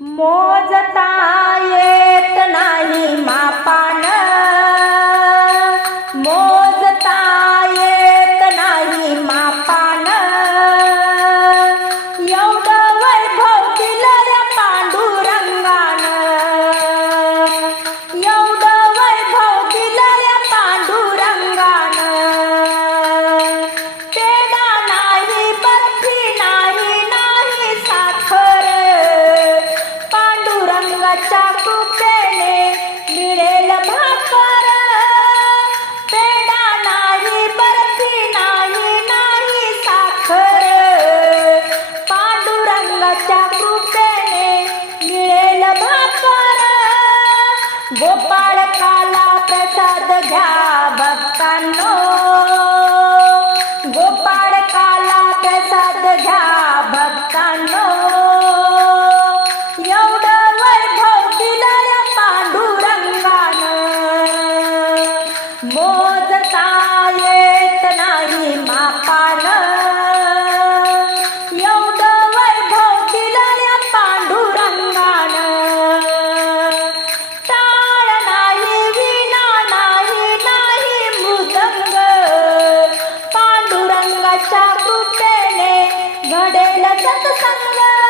मोजता येत नाही मापान. मोजता भाकर गोपाळ काला प्रसाद घ्या भक्तांनो. घडेल सत्संग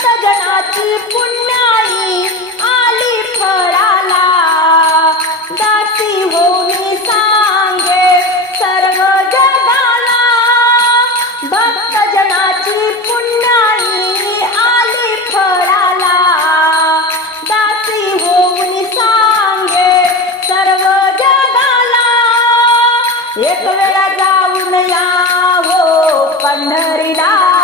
सगनाची पुण्याई आली फळाला. दासी हो मी सांगे सर्व जगाला. भक्तजनाची पुण्याई आली फळाला. दासी हो मी सांगे सर्व जगाला. एक वेळा जाऊन या हो पंढरीला.